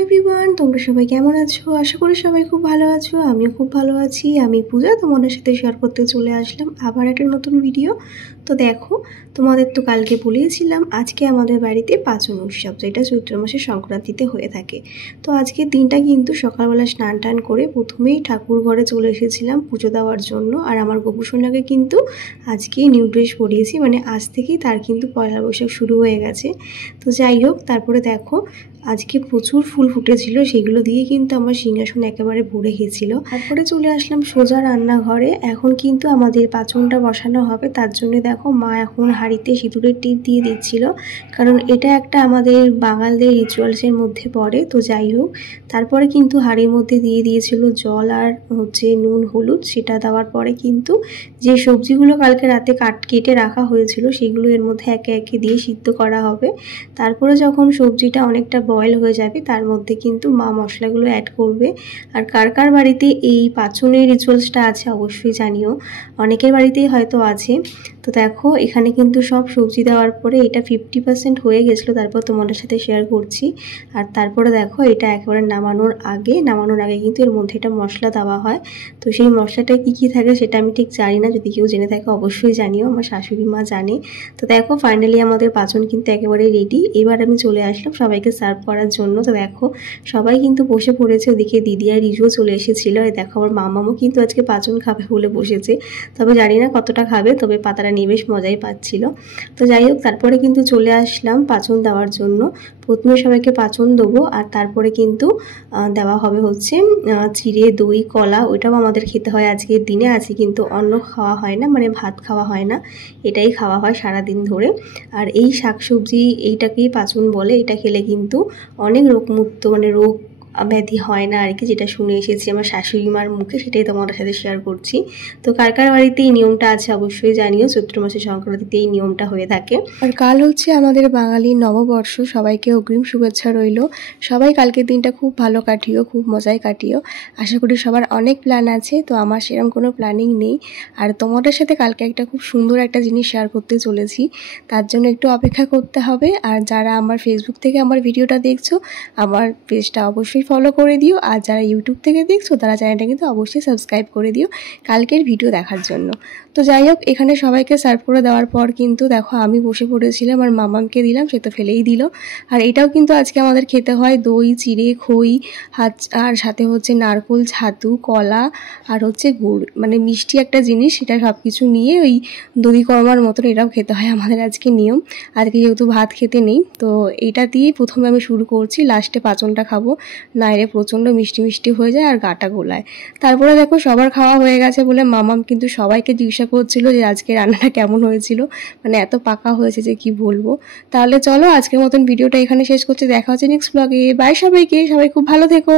Everyone, তোমরা সবাই কেমন আছো? আশা করি সবাই খুব ভালো আছো। আমিও খুব ভালো আছি। আমি পূজা তোমাদের সাথে শেয়ার করতে চলে আসলাম আবার একটা নতুন ভিডিও। তো দেখো, তোমাদের তো কালকে বলেছিলাম আজকে আমাদের বাড়িতে পাঁচন উৎসব, যেটা চৈত্র মাসের সংক্রান্তিতে হয়ে থাকে। তো আজকের দিনটা কিন্তু সকালবেলা স্নান টান করে প্রথমেই ঠাকুর ঘরে চলে এসেছিলাম পুজো দেওয়ার জন্য। আর আমার গোপুসোনাকে কিন্তু আজকেই নিউ ড্রেস পরিয়েছি, মানে আজ থেকেই তার কিন্তু পয়লা বৈশাখ শুরু হয়ে গেছে। তো যাই হোক, তারপরে দেখো আজকে প্রচুর ফুল ফুটেছিল, সেগুলো দিয়ে কিন্তু আমার সিংহাসন একেবারে ভরে গেছিলো। তারপরে চলে আসলাম সোজা রান্নাঘরে। এখন কিন্তু আমাদের পাঁচনটা বসানো হবে, তার জন্য দেখো মা এখন হাঁড়িতে সিঁদুরের টিপ দিয়ে দিচ্ছিল, কারণ এটা একটা আমাদের বাঙালদের রিচুয়ালসের মধ্যে পড়ে। তো যাই হোক, তারপরে কিন্তু হাঁড়ির মধ্যে দিয়ে দিয়েছিল জল আর নুন হলুদ। সেটা দেওয়ার পরে কিন্তু যে সবজিগুলো কালকে রাতে কেটে রাখা হয়েছিল সেগুলো এর মধ্যে একে একে দিয়ে সিদ্ধ করা হবে। তারপরে যখন সবজিটা অনেকটা বয়েল হয়ে যাবে তার মধ্যে কিন্তু মা মশলাগুলো অ্যাড করবে। আর কার কার বাড়িতে এই পাঁচনের রিচুয়ালসটা আছে অবশ্যই জানিও, অনেকের বাড়িতেই হয়তো আছে। তো দেখো এখানে কিন্তু সব সবজি দেওয়ার পরে এটা 50% হয়ে গেছিলো, তারপর তোমাদের সাথে শেয়ার করছি। আর তারপরে দেখো এটা একেবারে নামানোর আগে কিন্তু এর মধ্যে একটা মশলা দেওয়া হয়। তো সেই মশলাটা কি থাকে সেটা আমি ঠিক জানি না, যদি কেউ জেনে থাকে অবশ্যই জানিও, আমার শাশুড়ি মা জানে। তো দেখো ফাইনালি আমাদের পাঁচন কিন্তু একেবারে রেডি। এবার আমি চলে আসলাম সবাইকে সার্ভ করার জন্য। তো দেখো সবাই কিন্তু বসে পড়েছে, ওদিকে দিদি আর রিজুও চলে এসেছিলো। দেখো আমার মামামও কিন্তু আজকে পাঁচন খাবে বলে বসেছে, তবে জানি না কতটা খাবে, তবে পাতাটা নিয়ে বেশ মজাই পাচ্ছিল। তো যাই হোক, তারপরে কিন্তু চলে আসলাম পাঁচন দেওয়ার জন্য। প্রথমে সবাইকে পাঁচন দেবো, আর তারপরে কিন্তু দেওয়া হবে চিড়ে দই কলা, ওইটাও আমাদের খেতে হয় আজকের দিনে। আজকে কিন্তু অন্ন খাওয়া হয় না, মানে ভাত খাওয়া হয় না, এটাই খাওয়া হয় সারাদিন ধরে। আর এই শাকসবজি এইটাকেই পাঁচন বলে, এটা খেলে কিন্তু অনেক রোগমুক্ত, মানে রোগ ব্যাধি হয় না আর কি, যেটা শুনে এসেছি আমার শাশুড়ি মার মুখে, সেটাই তোমাদের সাথে শেয়ার করছি। তো কার কার বাড়িতে এই নিয়মটা আছে অবশ্যই জানিও, চৈত্র মাসের সংক্রান্তিতে এই নিয়মটা হয়ে থাকে। আর কাল হচ্ছে আমাদের বাঙালির নববর্ষ, সবাইকে অগ্রিম শুভেচ্ছা রইল। সবাই কালকের দিনটা খুব ভালো কাটিও, খুব মজায় কাটিও। আশা করি সবার অনেক প্ল্যান আছে, তো আমার সেরকম কোনো প্ল্যানিং নেই। আর তোমাদের সাথে কালকে একটা খুব সুন্দর একটা জিনিস শেয়ার করতে চলেছি, তার জন্য একটু অপেক্ষা করতে হবে। আর যারা আমার ফেসবুক থেকে আমার ভিডিওটা দেখছো, আমার পেজটা অবশ্যই ফলো করে দিও। আর যারা ইউটিউব থেকে দেখছো তারা চ্যানেলটা কিন্তু অবশ্যই সাবস্ক্রাইব করে দিও কালকের ভিডিও দেখার জন্য। তো যাই হোক, এখানে সবাইকে সার্ভ করে দেওয়ার পর কিন্তু দেখো আমি বসে পড়েছিলাম, আর মামামকে দিলাম, সে তো ফেলেই দিল। আর এটাও কিন্তু আজকে আমাদের খেতে হয় দই চিড়ে খই আর সাথে নারকোল ছাতু কলা আর গুড়, মানে মিষ্টি একটা জিনিস, সেটা সব কিছু নিয়ে ওই দধি কর্মার মতন এটাও খেতে হয় আমাদের আজকে নিয়ম। আজকে যেহেতু ভাত খেতে নেই, তো এইটা দিয়ে প্রথমে আমি শুরু করছি, লাস্টে পাঁচনটা খাবো, নাইরে প্রচণ্ড মিষ্টি মিষ্টি হয়ে যায় আর গাটা গোলায়। তারপরে দেখো সবার খাওয়া হয়ে গেছে বলে মামাম কিন্তু সবাইকে জিজ্ঞাসা করছিল যে আজকে রান্নাটা কেমন হয়েছিল, মানে এত পাকা হয়েছে যে কি বলবো। তাহলে চলো আজকের মতন ভিডিওটা এখানে শেষ করছি, দেখা হচ্ছে নেক্সট ব্লগে। বাই সবাইকে, সবাই খুব ভালো থেকো।